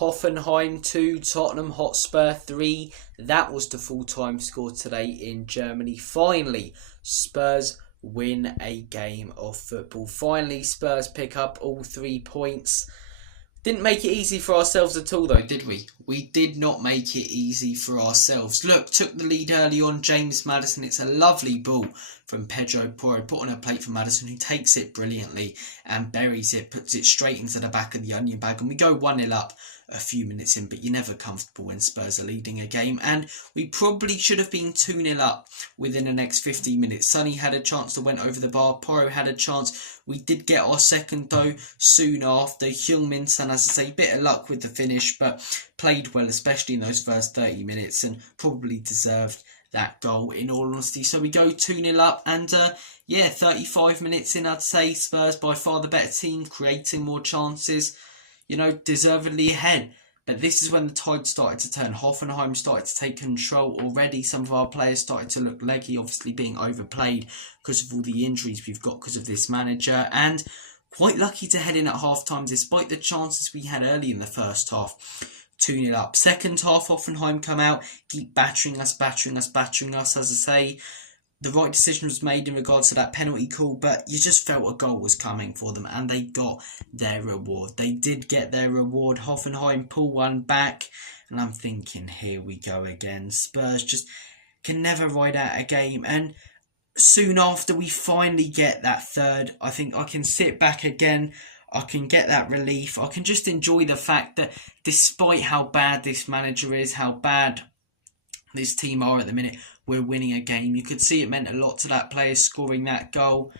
Hoffenheim 2, Tottenham Hotspur 3. That was the full-time score today in Germany. Finally, Spurs win a game of football. Finally, Spurs pick up all 3 points. Didn't make it easy for ourselves at all though, did we? We did not make it easy for ourselves. Look, took the lead early on, James Maddison. It's a lovely ball from Pedro Porro, put on a plate for Maddison, who takes it brilliantly and buries it, puts it straight into the back of the onion bag. And we go 1-0 up a few minutes in, but you're never comfortable when Spurs are leading a game. And we probably should have been 2-0 up within the next 15 minutes. Sonny had a chance that went over the bar. Porro had a chance. We did get our second though soon after. Heung-min Son, as I say, bit of luck with the finish, but played well, especially in those first 30 minutes, and probably deserved that goal in all honesty. So we go 2-0 up, and 35 minutes in, I'd say Spurs by far the better team, creating more chances, deservedly ahead. But this is when the tide started to turn. Hoffenheim started to take control already. Some of our players started to look leggy, obviously being overplayed because of all the injuries we've got because of this manager. And quite lucky to head in at half-time despite the chances we had early in the first half. 2-0 up. Second half, Hoffenheim come out, keep battering us, as I say. The right decision was made in regards to that penalty call, but you just felt a goal was coming for them, and they got their reward. They did get their reward. Hoffenheim pull one back, and I'm thinking, here we go again. Spurs just can never ride out a game, and soon after we finally get that third, I think I can sit back again. I can get that relief. I can just enjoy the fact that despite how bad this manager is, how bad this team are at the minute, we're winning a game. You could see it meant a lot to that player scoring that goal.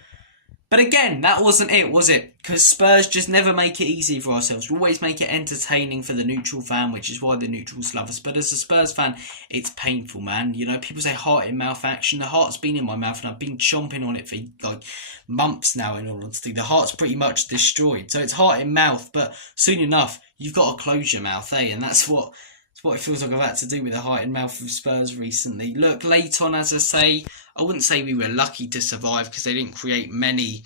But again, that wasn't it, was it? Because Spurs just never make it easy for ourselves. We always make it entertaining for the neutral fan, which is why the neutrals love us. But as a Spurs fan, it's painful, man. People say heart in mouth action. The heart's been in my mouth and I've been chomping on it for months now, in all honesty. The heart's pretty much destroyed. So it's heart in mouth, but soon enough, you've got to close your mouth, And that's what it feels like I've had to do with the heart and mouth of Spurs recently. Look, late on, as I say, I wouldn't say we were lucky to survive because they didn't create many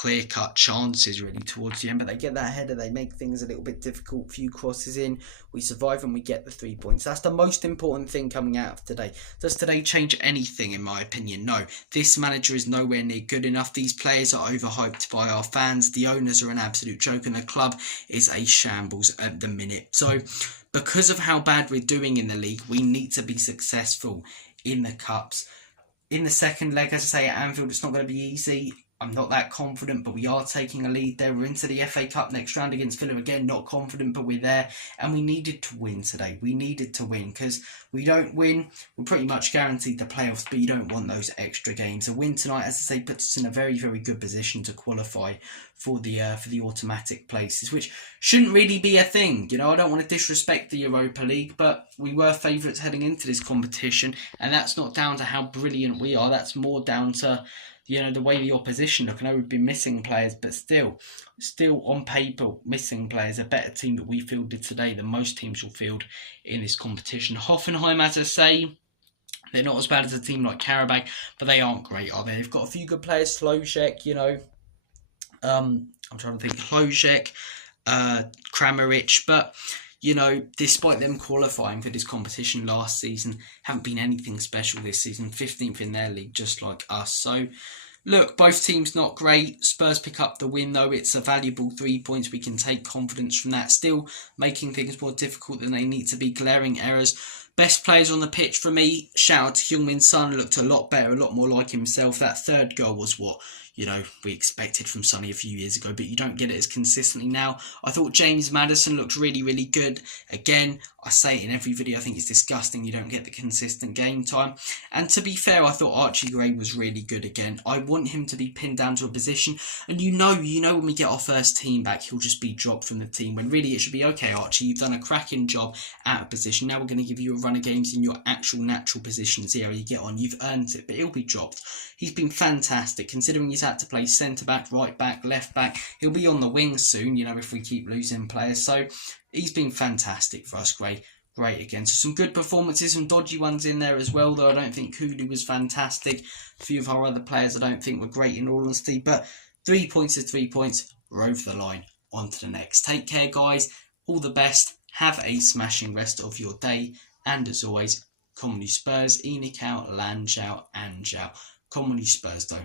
clear-cut chances really towards the end, but they get that header, they make things a little bit difficult, few crosses in, we survive and we get the 3 points. That's the most important thing coming out of today. Does today change anything in my opinion? No. This manager is nowhere near good enough. These players are overhyped by our fans, the owners are an absolute joke, and the club is a shambles at the minute. So because of how bad we're doing in the league, we need to be successful in the cups. In the second leg, as I say, at Anfield, it's not going to be easy. I'm not that confident, but we are taking a lead there. We're into the FA Cup next round against Fulham. Again, not confident, but we're there. And we needed to win today. We needed to win because we don't win, we're pretty much guaranteed the playoffs, but you don't want those extra games. A win tonight, as I say, puts us in a very, very good position to qualify for the automatic places, which shouldn't really be a thing. I don't want to disrespect the Europa League, but we were favourites heading into this competition, and that's not down to how brilliant we are. That's more down to the way the opposition look. I know we've been missing players, but still on paper, missing players, a better team that we fielded today than most teams will field in this competition. Hoffenheim, as I say, they're not as bad as a team like Karabakh, but they aren't great, are they? They've got a few good players, Slojek, I'm trying to think, Slojek, Kramaric, but despite them qualifying for this competition last season, haven't been anything special this season. 15th in their league, just like us. So, look, both teams not great. Spurs pick up the win, though. It's a valuable 3 points. We can take confidence from that. Still making things more difficult than they need to be. Glaring errors. Best players on the pitch for me. Shout out to Heung-min Son. Looked a lot better, a lot more like himself. That third goal was what we expected from Sonny a few years ago, but you don't get it as consistently now. I thought James Maddison looked really, really good. Again, I say it in every video, I think it's disgusting you don't get the consistent game time. And to be fair, I thought Archie Gray was really good again. I want him to be pinned down to a position, and when we get our first team back, he'll just be dropped from the team, when really it should be, okay, Archie, you've done a cracking job at a position. Now we're going to give you a run of games in your actual natural position, see how you get on. You've earned it, but he'll be dropped. He's been fantastic, considering he's had to play centre-back, right-back, left-back. He'll be on the wings soon, if we keep losing players. So he's been fantastic for us, Gray. Great again. So some good performances, some dodgy ones in there as well, though I don't think Kulu was fantastic. A few of our other players I don't think were great in all honesty. But 3 points is 3 points. We're over the line. On to the next. Take care, guys. All the best. Have a smashing rest of your day, and as always, Comedy Spurs, Enik out, Lange out, and out. Comedy Spurs though.